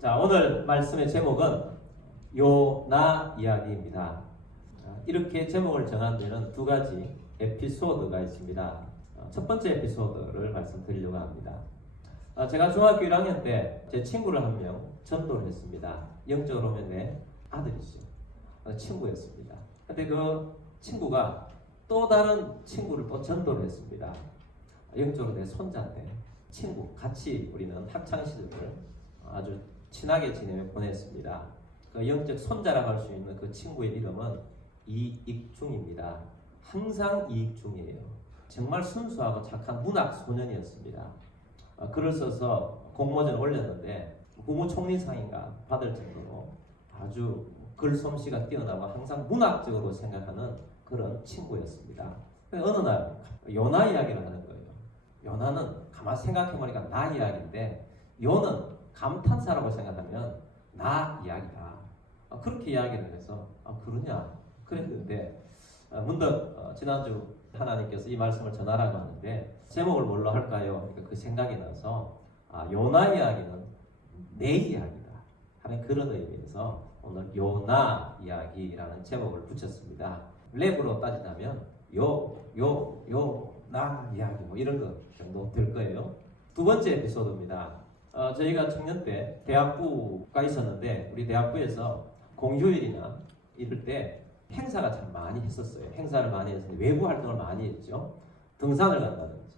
자, 오늘 말씀의 제목은 요나 이야기입니다. 이렇게 제목을 정한 데는 두 가지 에피소드가 있습니다. 첫 번째 에피소드를 말씀드리려고 합니다. 제가 중학교 1학년 때 제 친구를 한 명 전도를 했습니다. 영적으로 보면 내 아들이죠. 친구였습니다. 근데 그 친구가 또 다른 친구를 또 전도를 했습니다. 영적으로 내 손자인데 친구 같이 우리는 학창 시절을 아주 친하게 지내며 보냈습니다. 그 영적 손자라고 할 수 있는 그 친구의 이름은 이익중입니다. 항상 이익중이에요. 정말 순수하고 착한 문학 소년이었습니다. 글을 써서 공모전에 올렸는데 국무총리상인가 받을 정도로 아주 글솜씨가 뛰어나고 항상 문학적으로 생각하는 그런 친구였습니다. 어느 날 요나 이야기를 하는 거예요. 요나는 가만 생각해보니까 나 이야기인데 요는 감탄사라고 생각하면 나 이야기다. 그렇게 이야기를 해서 그러냐 그랬는데 문득 지난주 하나님께서 이 말씀을 전하라고 하는데 제목을 뭘로 할까요? 그러니까 그 생각이 나서 요나 이야기는 내 이야기다 하는 그런 의미에서 오늘 요나 이야기라는 제목을 붙였습니다. 랩으로 따지자면 나 이야기 뭐 이런 거 정도 될 거예요. 두 번째 에피소드입니다. 저희가 청년 때 대학부가 있었는데 우리 대학부에서 공휴일이나 이럴 때 행사가 참 많이 했었어요. 행사를 많이 해서 외부 활동을 많이 했죠. 등산을 간다든지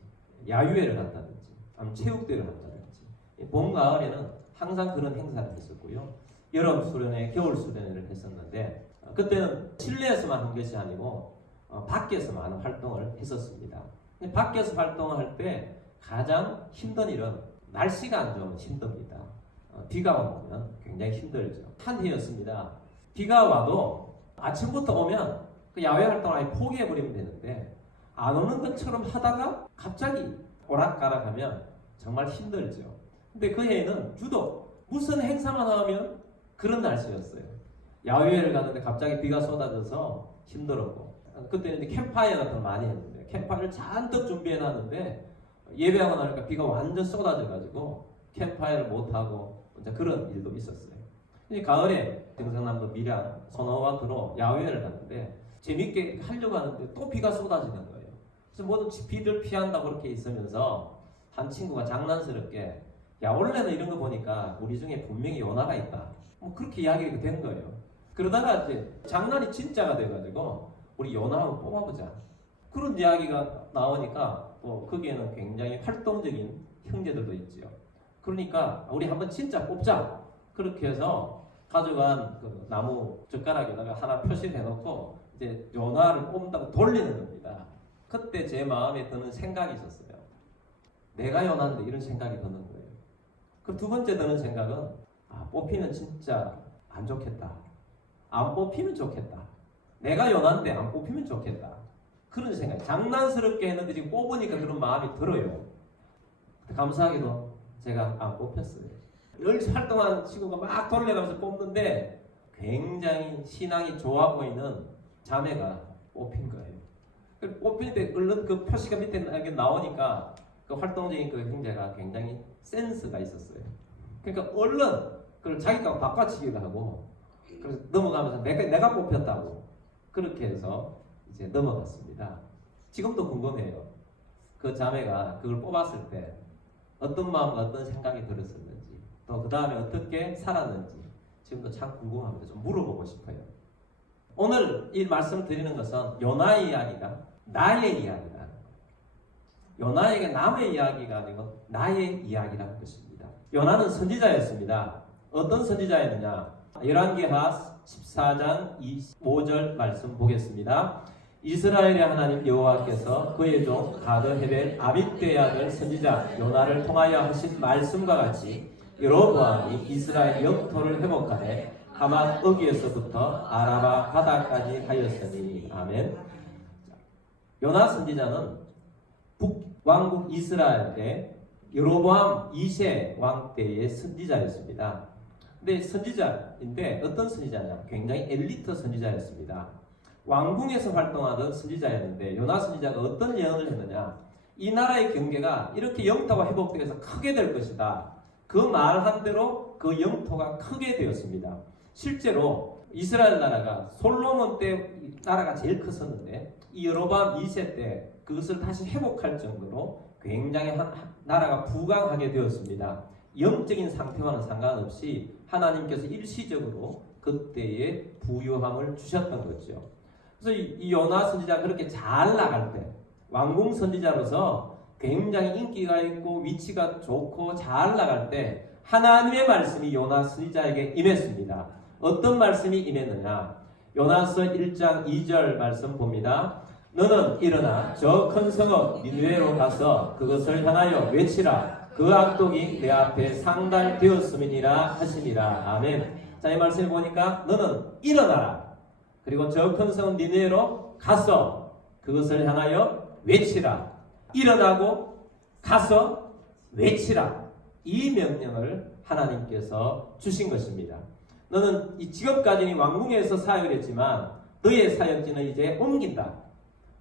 야유회를 간다든지 아니면 체육대회를 한다든지 봄, 가을에는 항상 그런 행사를 했었고요. 여름 수련회, 겨울 수련회를 했었는데 그때는 실내에서만 한 것이 아니고 밖에서 많은 활동을 했었습니다. 근데 밖에서 활동을 할 때 가장 힘든 일은 날씨가 안 좋으면 힘듭니다. 비가 오면 굉장히 힘들죠. 한 해였습니다. 비가 와도 아침부터 오면 그 야외 활동을 아예 포기해버리면 되는데 안 오는 것처럼 하다가 갑자기 오락가락하면 정말 힘들죠. 근데 그 해에는 유독 무슨 행사만 하면 그런 날씨였어요. 야외를 가는데 갑자기 비가 쏟아져서 힘들었고 그때는 이제 캠파이어 같은 걸 많이 했는데 캠파이어를 잔뜩 준비해놨는데 예배하고 나니까 비가 완전 쏟아져가지고 캠파이어를 못하고 그런 일도 있었어요. 가을에 경상남도 밀양, 손호와트로 야외를 갔는데 재밌게 하려고 하는데 또 비가 쏟아지는 거예요. 그래서 모든 비를 피한다고 그렇게 있으면서 한 친구가 장난스럽게 야 원래는 이런 거 보니까 우리 중에 분명히 요나가 있다. 뭐 그렇게 이야기가 된 거예요. 그러다가 이제 장난이 진짜가 돼가지고 우리 요나 한번 뽑아보자. 그런 이야기가 나오니까 또 거기에는 굉장히 활동적인 형제들도 있지요. 그러니까 우리 한번 진짜 뽑자. 그렇게 해서 가져간 그 나무 젓가락에다가 하나 표시를 해놓고 이제 요나를 뽑는다고 돌리는 겁니다. 그때 제 마음에 드는 생각이 있었어요. 내가 요나인데 이런 생각이 드는 거예요. 그 두 번째 드는 생각은 뽑히면 진짜 안 좋겠다. 안 뽑히면 좋겠다. 내가 요나인데 안 뽑히면 좋겠다. 그런 생각이 장난스럽게 했는데 지금 뽑으니까 그런 마음이 들어요. 감사하게도 제가 안 뽑혔어요. 열심히 활동하는 친구가 막 돌려가면서 뽑는데 굉장히 신앙이 좋아 보이는 자매가 뽑힌 거예요. 뽑힐 때 얼른 그 표시가 밑에 나오니까 그 활동적인 그 형제가 굉장히 센스가 있었어요. 그러니까 얼른 그걸 자기가 바꿔치기도 하고 그래서 넘어가면서 내가 뽑혔다고 그렇게 해서 이제 넘어갔습니다. 지금도 궁금해요. 그 자매가 그걸 뽑았을 때 어떤 마음과 어떤 생각이 들었었는지 또 그 다음에 어떻게 살았는지 지금도 참 궁금합니다. 좀 물어보고 싶어요. 오늘 이 말씀을 드리는 것은 요나의 이야기가 나의 이야기다. 요나에게 남의 이야기가 아니고 나의 이야기라는 것입니다. 요나는 선지자였습니다. 어떤 선지자였느냐? 열왕기하 14장 25절 말씀 보겠습니다. 이스라엘의 하나님 여호와께서 그의 종 가드 헤벨 아빅대의 아들 선지자 요나를 통하여 하신 말씀과 같이 여로보암이 이스라엘 영토를 회복하되 하맛 어귀에서부터 아라바 바다까지 하였으니 아멘. 요나 선지자는 북왕국 이스라엘의 여로보암 2세 왕 때의 선지자였습니다. 근데 선지자인데 어떤 선지자냐? 굉장히 엘리트 선지자였습니다. 왕궁에서 활동하던 선지자였는데 요나 선지자가 어떤 예언을 했느냐? 이 나라의 경계가 이렇게 영토가 회복되어서 크게 될 것이다. 그 말한 대로 그 영토가 크게 되었습니다. 실제로 이스라엘 나라가 솔로몬 때 나라가 제일 컸었는데 이 여로보암 2세 때 그것을 다시 회복할 정도로 굉장히 나라가 부강하게 되었습니다. 영적인 상태와는 상관없이 하나님께서 일시적으로 그때의 부유함을 주셨던 거죠. 그래서 이 요나 선지자가 그렇게 잘 나갈 때 왕궁 선지자로서 굉장히 인기가 있고 위치가 좋고 잘 나갈 때 하나님의 말씀이 요나 선지자에게 임했습니다. 어떤 말씀이 임했느냐? 요나서 1장 2절 말씀 봅니다. 너는 일어나 저 큰 성읍 니느웨로 가서 그것을 향하여 외치라. 그 악독이 내 앞에 상달되었음이니라 하시니라. 아멘. 자, 이 말씀을 보니까 너는 일어나라. 그리고 저 큰 성읍 니느웨로 가서 그것을 향하여 외치라. 일어나고 가서 외치라. 이 명령을 하나님께서 주신 것입니다. 너는 지금까지는 왕궁에서 사역을 했지만 너의 사역지는 이제 옮긴다.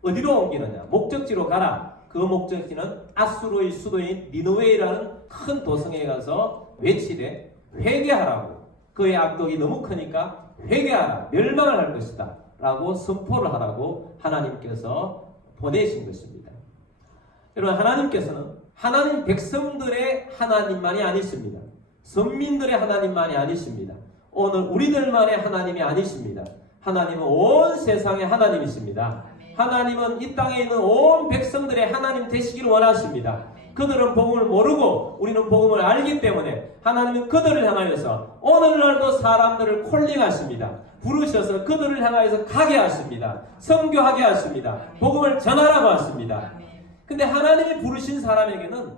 어디로 옮기느냐? 목적지로 가라. 그 목적지는 아수르의 수도인 니느웨라는 큰 도성에 가서 외치되 회개하라고. 그의 악독이 너무 크니까 회개하라. 멸망을 할 것이다. 라고 선포를 하라고 하나님께서 보내신 것입니다. 여러분, 하나님께서는 하나님 백성들의 하나님만이 아니십니다. 선민들의 하나님만이 아니십니다. 오늘 우리들만의 하나님이 아니십니다. 하나님은 온 세상의 하나님이십니다. 하나님은 이 땅에 있는 온 백성들의 하나님 되시기를 원하십니다. 그들은 복음을 모르고 우리는 복음을 알기 때문에 하나님은 그들을 향하여서 오늘날도 사람들을 콜링하십니다. 부르셔서 그들을 향하여서 가게 하십니다. 선교하게 하십니다. 복음을 전하라고 하십니다. 근데 하나님이 부르신 사람에게는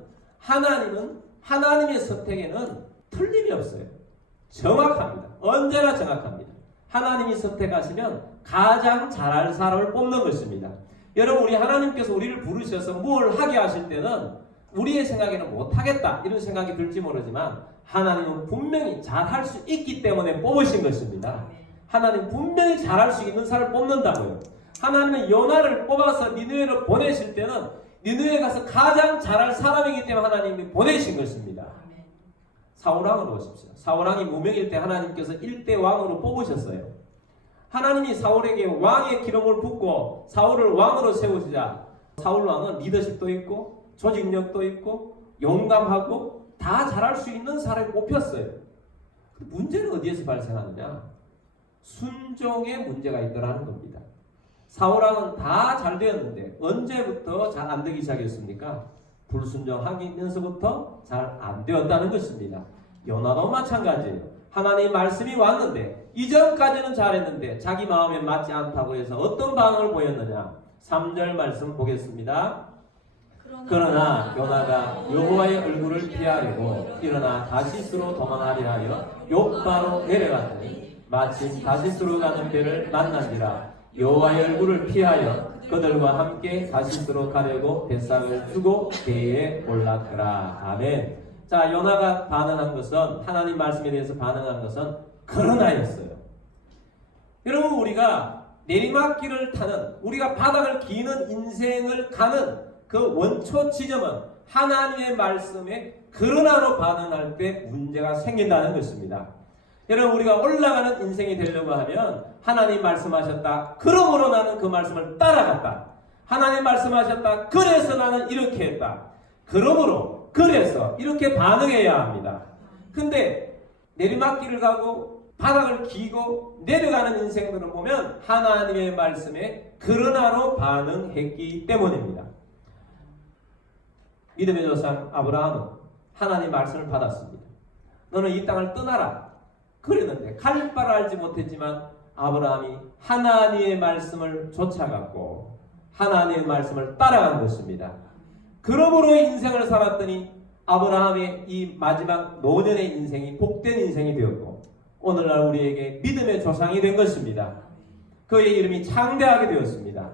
하나님의 선택에는 틀림이 없어요. 정확합니다. 언제나 정확합니다. 하나님이 선택하시면 가장 잘할 사람을 뽑는 것입니다. 여러분, 우리 하나님께서 우리를 부르셔서 뭘 하게 하실 때는 우리의 생각에는 못하겠다 이런 생각이 들지 모르지만 하나님은 분명히 잘할 수 있기 때문에 뽑으신 것입니다. 하나님 분명히 잘할 수 있는 사람을 뽑는다고요. 하나님은 요나를 뽑아서 니느웨로 보내실 때는 니느웨에 가서 가장 잘할 사람이기 때문에 하나님이 보내신 것입니다. 사울왕을 보십시오. 사울왕이 무명일 때 하나님께서 1대 왕으로 뽑으셨어요. 하나님이 사울에게 왕의 기름을 붓고 사울을 왕으로 세우시자 사울왕은 리더십도 있고 조직력도 있고 용감하고 다 잘할 수 있는 사람을 뽑혔어요. 문제는 어디에서 발생하느냐? 순종에 문제가 있더라는 겁니다. 사울왕은 다 잘 되었는데 언제부터 잘 안 되기 시작했습니까? 불순종하면서부터 잘 안 되었다는 것입니다. 요나도 마찬가지예요. 하나님의 말씀이 왔는데 이전까지는 잘했는데 자기 마음에 맞지 않다고 해서 어떤 반응을 보였느냐? 3절 말씀 보겠습니다. 그러나 요나가 여호와의 얼굴을 피하려고 일어나 다시스로 도망하려 하여 욥바로 내려갔더니 마침 다시스로 가는 배를 만난지라. 여호와의 얼굴을 피하여 그들과 함께 다시스로 가려고 뱃삭을 주고 배에 올랐더라. 아멘. 자, 요나가 반응한 것은 하나님 말씀에 대해서 반응한 것은 그러나였어요. 여러분, 우리가 내리막길을 타는 우리가 바닥을 기는 인생을 가는 그 원초 지점은 하나님의 말씀에 그러나로 반응할 때 문제가 생긴다는 것입니다. 여러분, 우리가 올라가는 인생이 되려고 하면 하나님 말씀하셨다. 그러므로 나는 그 말씀을 따라갔다. 하나님 말씀하셨다. 그래서 나는 이렇게 했다. 그러므로 그래서 이렇게 반응해야 합니다. 근데 내리막길을 가고 바닥을 기고 내려가는 인생들을 보면 하나님의 말씀에 그러나로 반응했기 때문입니다. 믿음의 조상 아브라함은 하나님 말씀을 받았습니다. 너는 이 땅을 떠나라. 그랬는데 갈 바를 알지 못했지만 아브라함이 하나님의 말씀을 쫓아갔고 하나님의 말씀을 따라간 것입니다. 그러므로 인생을 살았더니 아브라함의 이 마지막 노년의 인생이 복된 인생이 되었고 오늘날 우리에게 믿음의 조상이 된 것입니다. 그의 이름이 창대하게 되었습니다.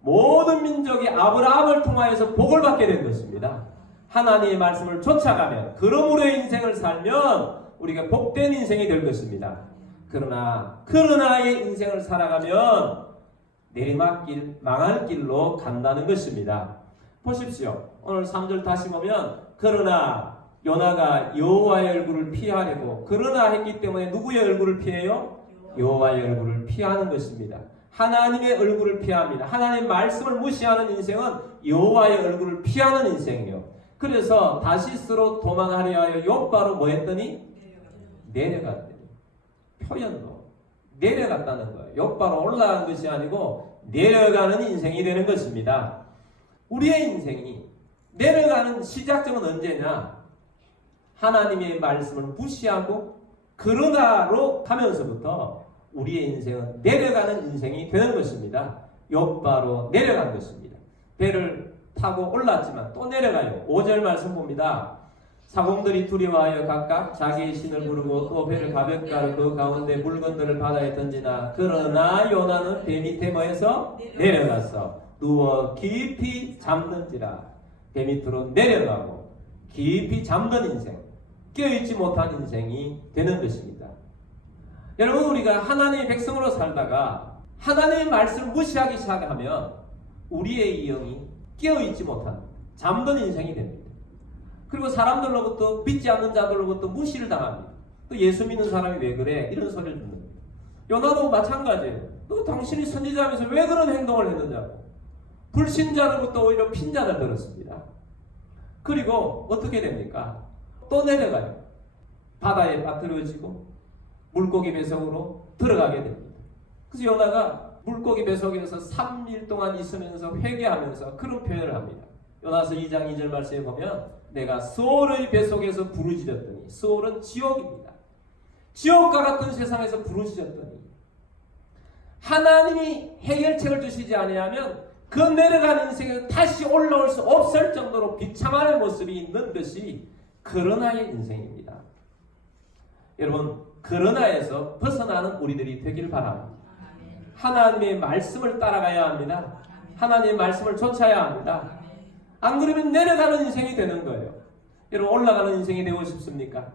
모든 민족이 아브라함을 통하여서 복을 받게 된 것입니다. 하나님의 말씀을 쫓아가면 그러므로의 인생을 살면 우리가 복된 인생이 될 것입니다. 그러나의 인생을 살아가면 내리막길, 망할 길로 간다는 것입니다. 보십시오. 오늘 3절 다시 보면 그러나 요나가 여호와의 얼굴을 피하려고 그러나 했기 때문에 누구의 얼굴을 피해요? 여호와의 얼굴을 피하는 것입니다. 하나님의 얼굴을 피합니다. 하나님의 말씀을 무시하는 인생은 여호와의 얼굴을 피하는 인생이에요. 그래서 다시스로 도망하려 하여 욥바로 뭐 했더니? 내려갔더니. 표현도 내려갔다는 거예요. 욥바로 올라간 것이 아니고 내려가는 인생이 되는 것입니다. 우리의 인생이 내려가는 시작점은 언제냐? 하나님의 말씀을 무시하고 그러나로 하면서부터 우리의 인생은 내려가는 인생이 되는 것입니다. 욥바로 내려간 것입니다. 배를 타고 올랐지만 또 내려가요. 5절 말씀 봅니다. 사공들이 두려워하여 각각 자기의 신을 부르고 또 배를 가볍게 하여 그 가운데 물건들을 바다에 던지나 그러나 요나는 배 밑에 뭐해서 내려갔어. 누워 깊이 잠든지라. 배 밑으로 내려가고 깊이 잠든 인생, 깨어있지 못한 인생이 되는 것입니다. 여러분, 우리가 하나님의 백성으로 살다가 하나님의 말씀을 무시하기 시작하면 우리의 영이 깨어있지 못한 잠든 인생이 됩니다. 그리고 사람들로부터 믿지 않는 자들로부터 무시를 당합니다. 또 예수 믿는 사람이 왜 그래? 이런 소리를 듣는 거예요. 요나도 마찬가지예요. 너 당신이 선지자면서 왜 그런 행동을 했느냐고. 불신자로부터 오히려 핀잔을 들었습니다. 그리고 어떻게 됩니까? 또 내려가요. 바다에 빠뜨려지고 물고기 배속으로 들어가게 됩니다. 그래서 요나가 물고기 배속에서 3일 동안 있으면서 회개하면서 그런 표현을 합니다. 요나서 2장 2절 말씀에 보면 내가 수올의 배속에서 부르짖었더니, 수올은 지옥입니다. 지옥과 같은 세상에서 부르짖었더니 하나님이 해결책을 주시지 아니하면 그 내려가는 인생에 다시 올라올 수 없을 정도로 비참한 모습이 있는 것이 그러나의 인생입니다. 여러분, 그러나에서 벗어나는 우리들이 되길 바랍니다. 하나님의 말씀을 따라가야 합니다. 하나님의 말씀을 좇아야 합니다. 안 그러면 내려가는 인생이 되는 거예요. 여러분, 올라가는 인생이 되고 싶습니까?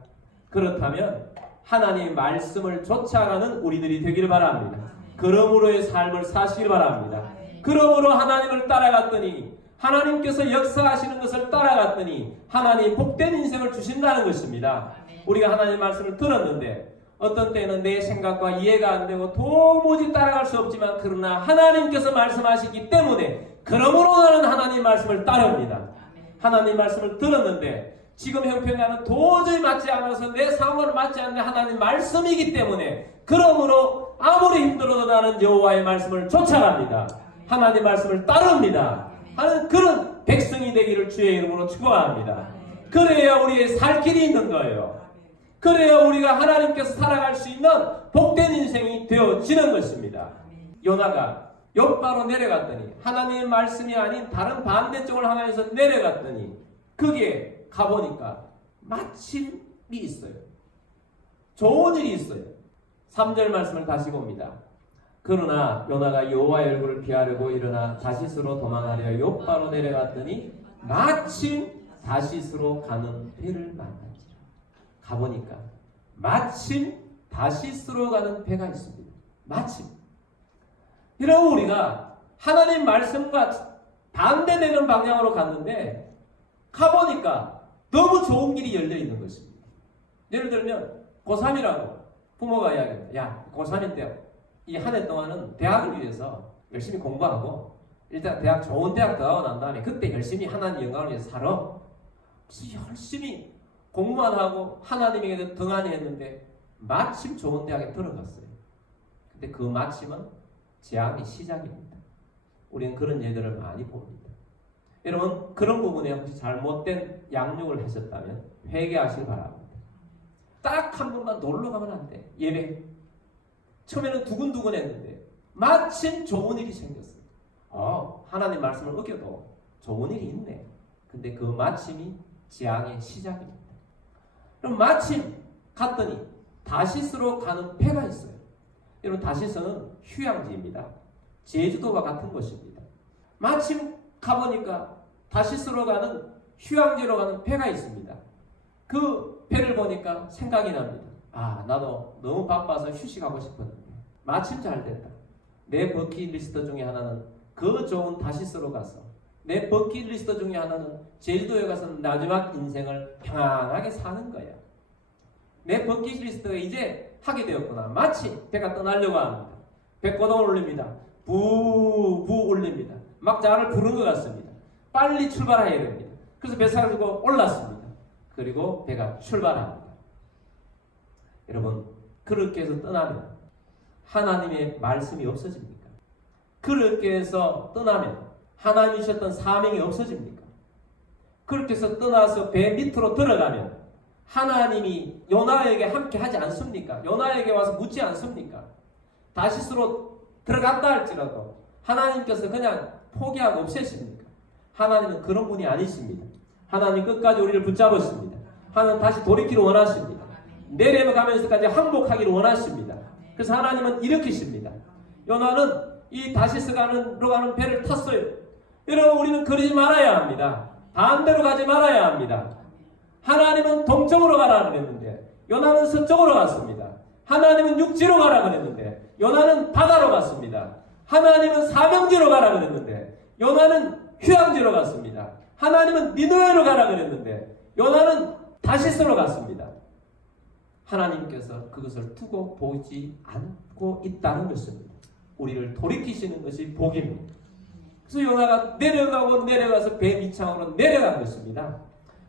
그렇다면 하나님의 말씀을 좇아가는 우리들이 되기를 바랍니다. 그러므로의 삶을 사시길 바랍니다. 그러므로 하나님을 따라갔더니 하나님께서 역사하시는 것을 따라갔더니 하나님 복된 인생을 주신다는 것입니다. 우리가 하나님의 말씀을 들었는데 어떤 때는 내 생각과 이해가 안 되고 도무지 따라갈 수 없지만 그러나 하나님께서 말씀하시기 때문에 그러므로 나는 하나님 말씀을 따릅니다. 하나님 말씀을 들었는데 지금 형편과는 도저히 맞지 않아서 내 상황을 맞지 않는 하나님 말씀이기 때문에 그러므로 아무리 힘들어도 나는 여호와의 말씀을 쫓아갑니다. 하나님 말씀을 따릅니다. 하는 그런 백성이 되기를 주의 이름으로 축원합니다. 그래야 우리의 살 길이 있는 거예요. 그래야 우리가 하나님께서 살아갈 수 있는 복된 인생이 되어지는 것입니다. 요나가 욥바로 내려갔더니 하나님의 말씀이 아닌 다른 반대쪽을 향해서 내려갔더니 거기에 가보니까 마침이 있어요. 좋은 일이 있어요. 3절 말씀을 다시 봅니다. 그러나 요나가 여호와의 얼굴을 피하려고 일어나 다시스로 도망하려 욥바로 내려갔더니 마침 다시스로 가는 배를 만난지라. 가보니까 마침 다시스로 가는 배가 있습니다. 마침. 이러고 우리가 하나님 말씀과 반대되는 방향으로 갔는데 가보니까 너무 좋은 길이 열려 있는 것입니다. 예를 들면 고3이라고 부모가 이야기합니다. 야, 고3인데 이 한 해 동안은 대학을 위해서 열심히 공부하고 일단 대학 좋은 대학 들어가고 난 다음에 그때 열심히 하나님 영광을 위해서 살아. 열심히 공부만 하고 하나님에게 등한히 했는데 마침 좋은 대학에 들어갔어요. 근데 그 마침은 재앙의 시작입니다. 우리는 그런 예들을 많이 봅니다. 여러분, 그런 부분에 혹시 잘못된 양육을 하셨다면 회개하시기 바랍니다. 딱 한 번만 놀러 가면 안 돼. 예배. 처음에는 두근두근 했는데 마침 좋은 일이 생겼어요. 하나님 말씀을 어겨도 좋은 일이 있네. 근데 그 마침이 재앙의 시작입니다. 그럼 마침 갔더니 다시스로 가는 배가 있어요. 여러분, 다시스는 휴양지입니다. 제주도와 같은 곳입니다. 마침 가보니까 다시스로 가는 휴양지로 가는 배가 있습니다. 그 배를 보니까 생각이 납니다. 나도 너무 바빠서 휴식하고 싶었는데 마침 잘 됐다. 내 버킷리스트 중에 하나는 그 좋은 다시스로 가서 내 버킷리스트 중에 하나는 제주도에 가서 마지막 인생을 평안하게 사는 거야. 내 버킷리스트가 이제 하게 되었구나. 마치 배가 떠나려고 합니다. 배꼽을 올립니다. 부부 올립니다. 막 나를 부른 것 같습니다. 빨리 출발해야 됩니다. 그래서 뱃살을 두고 올랐습니다. 그리고 배가 출발합니다. 여러분, 그렇게 해서 떠나면 하나님의 말씀이 없어집니까? 그렇게 해서 떠나면 하나님이 주셨던 사명이 없어집니까? 그렇게 해서 떠나서 배 밑으로 들어가면 하나님이 요나에게 함께 하지 않습니까? 요나에게 와서 묻지 않습니까? 다시스로 들어간다 할지라도 하나님께서 그냥 포기하고 없애십니까? 하나님은 그런 분이 아니십니다. 하나님 끝까지 우리를 붙잡으십니다. 하나님 다시 돌이키를 원하십니다. 내려가면서까지 항복하기를 원하십니다. 그래서 하나님은 일으키십니다. 요나는 이 다시스 가는 배를 탔어요. 여러분, 우리는 그러지 말아야 합니다. 반대로 가지 말아야 합니다. 하나님은 동쪽으로 가라 그랬는데 요나는 서쪽으로 갔습니다. 하나님은 육지로 가라 그랬는데 요나는 바다로 갔습니다. 하나님은 사명지로 가라 그랬는데 요나는 휴양지로 갔습니다. 하나님은 니느웨로 가라 그랬는데 요나는 다시스로 갔습니다. 하나님께서 그것을 두고 보지 않고 있다는 것입니다. 우리를 돌이키시는 것이 복입니다. 그래서 요나가 내려가서 배 밑창으로 내려간 것입니다.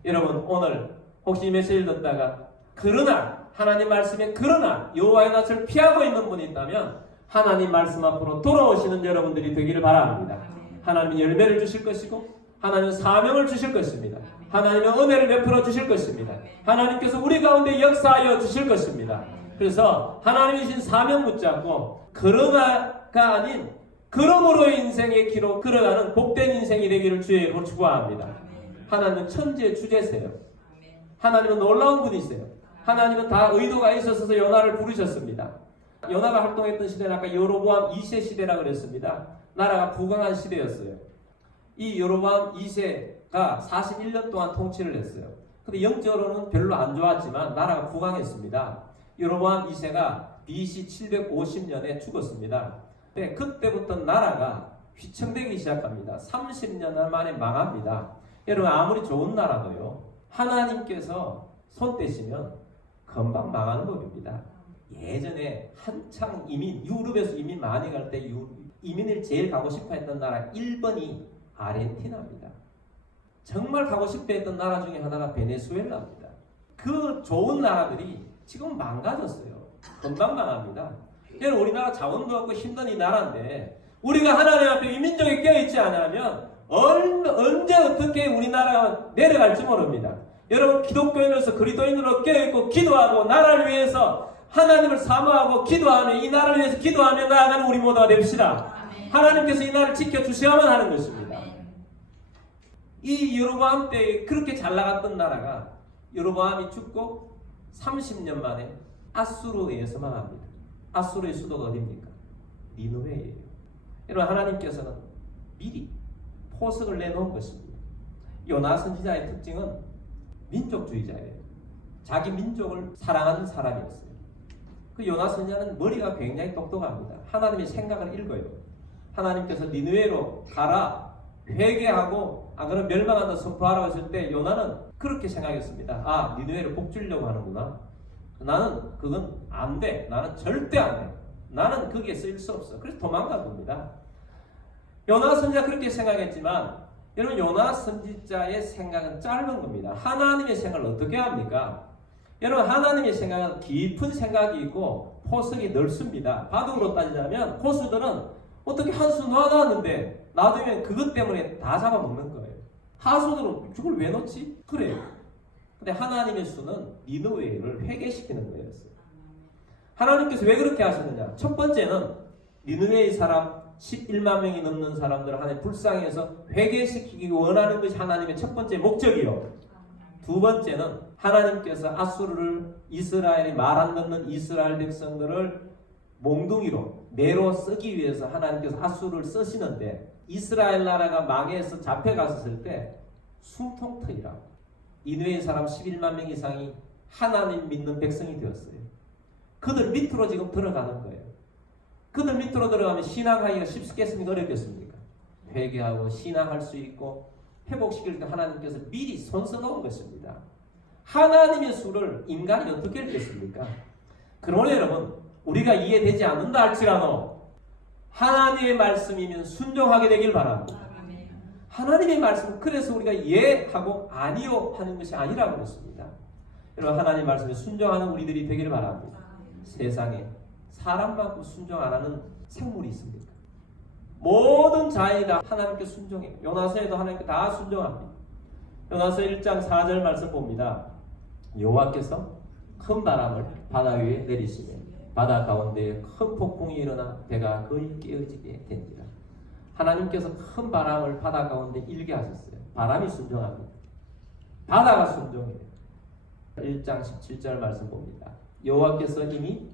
여러분, 오늘 혹시 이 메시지를 듣다가 그러나 하나님 말씀에 그러나 여호와의 낯을 피하고 있는 분이 있다면 하나님 말씀 앞으로 돌아오시는 여러분들이 되기를 바랍니다. 하나님이 열매를 주실 것이고 하나님은 사명을 주실 것입니다. 하나님은 은혜를 베풀어 주실 것입니다. 하나님께서 우리 가운데 역사하여 주실 것입니다. 그래서 하나님이 주신 사명 붙잡고 그러나가 아닌 그러므로의 인생의 길로 걸어가는 복된 인생이 되기를 주의 이름으로 축원합니다. 하나님은 천지의 주제세요. 하나님은 놀라운 분이세요. 하나님은 다 의도가 있어서 요나를 부르셨습니다. 요나가 활동했던 시대는 아까 여로보암 2세 시대라고 그랬습니다. 나라가 부강한 시대였어요. 이 여로보암 2세가 41년 동안 통치를 했어요. 근데 영적으로는 별로 안 좋았지만 나라가 부강했습니다. 여로보암 2세가 BC 750년에 죽었습니다. 네, 그때부터 나라가 휘청대기 시작합니다. 30년 만에 망합니다. 여러분, 아무리 좋은 나라도요, 하나님께서 손 떼시면 금방 망하는 법입니다. 예전에 한창 유럽에서 이민 많이 갈 때 이민을 제일 가고 싶어 했던 나라 1번이 아르헨티나입니다. 정말 가고 싶어 했던 나라 중에 하나가 베네수엘라입니다. 그 좋은 나라들이 지금 망가졌어요. 금방 망합니다. 여러분, 우리나라 자원도 없고 힘든 이 나라인데 우리가 하나님 앞에 이민족이 껴있지 않으면 언제 어떻게 우리나라가 내려갈지 모릅니다. 여러분, 기독교인으로서 그리스도인으로 껴있고 기도하고 나라를 위해서 하나님을 사모하고 기도하며 이 나라를 위해서 기도하며 나아가는 우리 모두가 됩시다. 하나님께서 이 나라를 지켜주셔야만 하는 것입니다. 이 여로보암 때 그렇게 잘 나갔던 나라가 여로보암이 죽고 30년 만에 아수르에 의해서 망합니다. 아수르의 수도가 어디입니까? 니느웨예요. 여러분, 하나님께서는 미리 포석을 내놓은 것입니다. 요나 선지자의 특징은 민족주의자예요. 자기 민족을 사랑하는 사람이었어요. 그 요나 선지자는 머리가 굉장히 똑똑합니다. 하나님의 생각을 읽어요. 하나님께서 니느웨로 가라, 회개하고 안 그러면 멸망한다 선포하라고 했을 때 요나는 그렇게 생각했습니다. 아, 니느웨를 복 주려고 하는구나. 나는 그건 안 돼. 나는 절대 안 돼. 나는 거기에 쓰일 수 없어. 그래서 도망간 겁니다. 요나 선지자 그렇게 생각했지만 여러분, 요나 선지자의 생각은 짧은 겁니다. 하나님의 생각을 어떻게 합니까? 여러분, 하나님의 생각은 깊은 생각이 있고 포석이 넓습니다. 바둑으로 따지자면 고수들은 어떻게 한 수 놔놨는데 놔두면 그것 때문에 다 잡아먹는 거예요. 하수들은 저걸 왜 넣지? 그래요. 근데 하나님의 수는 니느웨를 회개시키는 거였어요. 하나님께서 왜 그렇게 하셨느냐? 첫 번째는 니느웨의 사람 11만 명이 넘는 사람들을 하나님 불쌍해서 회개시키기 원하는 것이 하나님의 첫 번째 목적이요. 두 번째는 하나님께서 아수르를 이스라엘이 말 안 듣는 이스라엘 백성들을 몽둥이로 매로 쓰기 위해서 하나님께서 아수르를 쓰시는데 이스라엘 나라가 망해서 잡혀갔을 때 숨통 트이라 니느웨의 사람 11만 명 이상이 하나님 믿는 백성이 되었어요. 그들 밑으로 지금 들어가는 거예요. 그들 밑으로 들어가면 신앙하기가 쉽겠습니까? 어렵겠습니까? 회개하고 신앙할 수 있고 회복시킬 때 하나님께서 미리 손써 놓은 것입니다. 하나님의 수를 인간이 어떻게 읽겠습니까? 그러므로 여러분, 우리가 이해되지 않는다 할지라도 하나님의 말씀이면 순종하게 되길 바랍니다. 하나님의 말씀은 그래서 우리가 예하고 아니요 하는 것이 아니라고 그랬습니다. 여러분, 하나님의 말씀에 순종하는 우리들이 되기를 바랍니다. 세상에 사람만큼 순종 안 하는 생물이 있습니까? 모든 자연이 다 하나님께 순종해요. 요나서에도 하나님께 다 순종합니다. 요나서 1장 4절 말씀 봅니다. 여호와께서 큰 바람을 바다 위에 내리시며 바다 가운데에 큰 폭풍이 일어나 배가 거의 깨어지게 된지라. 하나님께서 큰 바람을 바다 가운데 일게 하셨어요. 바람이 순종합니다. 바다가 순종해요. 1장 17절 말씀 봅니다. 여호와께서 이미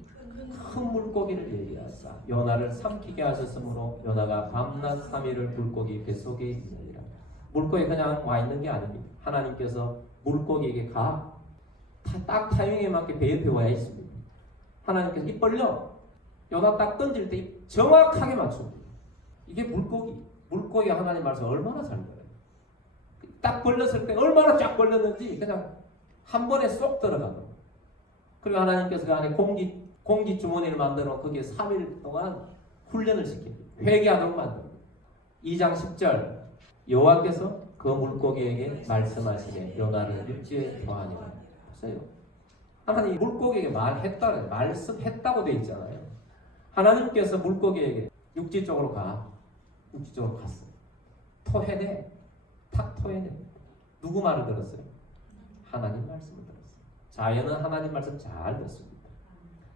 큰 물고기를 예비하사 요나를 삼키게 하셨으므로 요나가 밤낮 3일을 물고기 뱃속에 있느니라. 물고기 그냥 와 있는 게 아닙니다. 하나님께서 물고기에게 딱 타이밍에 맞게 배 옆에 와야 있습니다. 하나님께서 입 벌려 요나 딱 던질 때 정확하게 맞춥니다. 이게 물고기가 하나님 말씀 얼마나 잘 들어요. 딱 벌렸을 때 얼마나 쫙 벌렸는지 그냥 한 번에 쏙 들어가고. 그리고 하나님께서 그 안에 공기 주머니를 만들어 거기에 3일 동안 훈련을 시킵니다. 회개하도록 만듭니다. 2장 10절 여호와께서 그 물고기에게 말씀하시되 요나를 육지에投하니라. 보세요. 하나님이 물고기에게 말씀했다고 되어 있잖아요. 하나님께서 물고기에게 육지 쪽으로 갔어요. 토해내. 탁 토해내. 누구 말을 들었어요? 하나님 말씀을 들었어요. 자연은 하나님 말씀 잘 듣습니다.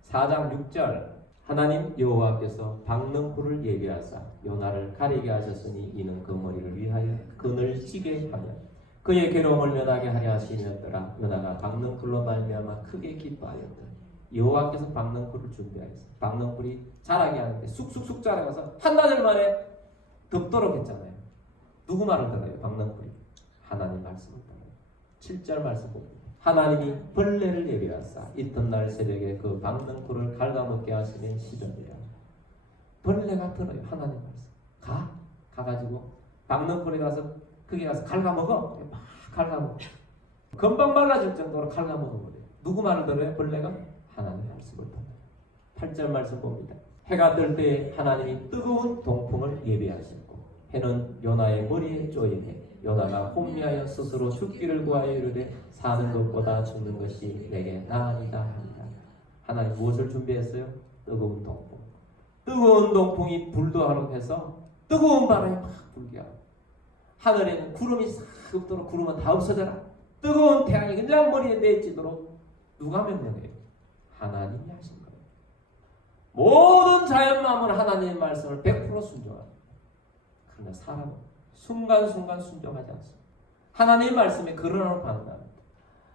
4장 6절 하나님 여호와께서 박능쿨을 예비하사 요나를 가리게 하셨으니 이는 그 머리를 위하여 그늘 찌게 하며 그의 괴로움을 면하게 하려 하시니였더라. 요나가 박능쿨로 말미암아 크게 기뻐하였더니 여호와께서 박능쿨을 준비하였어요. 박능쿨이 자라게 하는데 쑥쑥쑥 자라가서 한나절 만에 덥도록 했잖아요. 누구 말을 들어요? 박능쿨이 하나님 말씀을 들어요. 7절 말씀 봅니다. 하나님이 벌레를 예비하사 이튿날 새벽에 그 박능쿨을 갉아먹게 하시는 시절이라. 벌레가 들어요. 하나님 말씀. 가가지고 박능쿨에 가서 거기 가서 갉아먹어. 막 갉아먹어. 금방 말라질 정도로 갉아먹어버려요. 누구 말을 들어요? 벌레가? 하나님 말씀을 듣는. 8절 말씀 봅니다. 해가 뜰 때 하나님이 뜨거운 동풍을 예비하셨고 해는 요나의 머리에 쪼이매 요나가 혼미하여 스스로 죽기를 구하여 이르되 사는 것보다 죽는 것이 내게 나으리다 합니다. 하나님 무엇을 준비했어요? 뜨거운 동풍. 뜨거운 동풍이 불도하러 해서 뜨거운 바람이 막 불게 하고 하늘에는 구름이 싹 없도록 구름은 다 없어져라. 뜨거운 태양이 그냥 머리에 내지도록 누가 명령해요? 하나님이 하신 거예요. 모든 자연만물은 하나님의 말씀을 100% 순종합니다. 그러나 사람은 순간순간 순종하지 않습니다. 하나님의 말씀에 걸어놓고 반응합니다.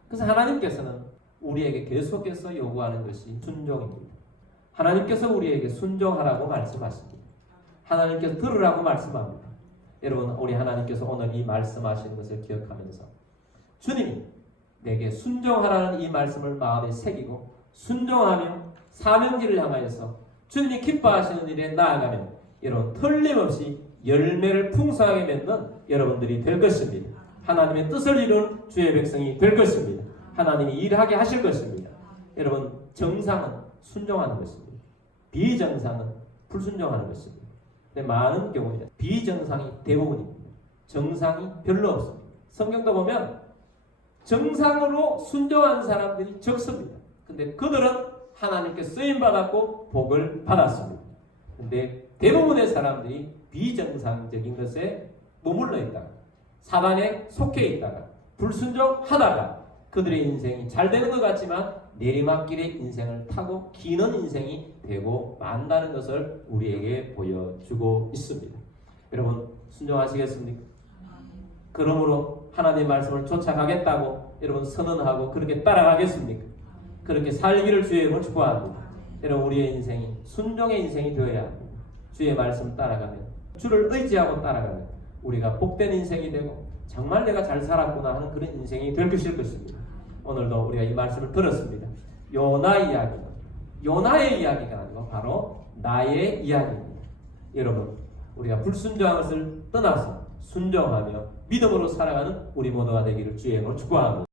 그래서 하나님께서는 우리에게 계속해서 요구하는 것이 순종입니다. 하나님께서 우리에게 순종하라고 말씀하십니다. 하나님께서 들으라고 말씀합니다. 여러분, 우리 하나님께서 오늘 이 말씀하시는 것을 기억하면서 주님이 내게 순종하라는 이 말씀을 마음에 새기고 순종하며 사명지를 향하여서 주님이 기뻐하시는 일에 나아가면 여러분 틀림없이 열매를 풍성하게 맺는 여러분들이 될 것입니다. 하나님의 뜻을 이룬 주의 백성이 될 것입니다. 하나님이 일하게 하실 것입니다. 여러분, 정상은 순종하는 것입니다. 비정상은 불순종하는 것입니다. 근데 많은 경우에 비정상이 대부분입니다. 정상이 별로 없습니다. 성경도 보면 정상으로 순종한 사람들이 적습니다. 근데 그들은 하나님께 쓰임받았고 복을 받았습니다. 근데 대부분의 사람들이 비정상적인 것에 머물러 있다가 사단에 속해 있다가 불순종하다가 그들의 인생이 잘 되는 것 같지만 내리막길의 인생을 타고 기는 인생이 되고 만다는 것을 우리에게 보여주고 있습니다. 여러분 순종하시겠습니까? 그러므로 하나님의 말씀을 쫓아가겠다고 여러분 선언하고 그렇게 따라가겠습니까? 그렇게 살기를 주의 이름으로 축복합니다. 여러분 우리의 인생이 순종의 인생이 되어야 합니다. 주의 말씀 따라가면 주를 의지하고 따라가면 우리가 복된 인생이 되고 정말 내가 잘 살았구나 하는 그런 인생이 될 것입니다. 오늘도 우리가 이 말씀을 들었습니다. 요나 이야기는 요나의 이야기가 아니고 바로 나의 이야기입니다. 여러분 우리가 불순종한 것을 떠나서 순종하며 믿음으로 살아가는 우리 모두가 되기를 주의 이름으로 축복합니다.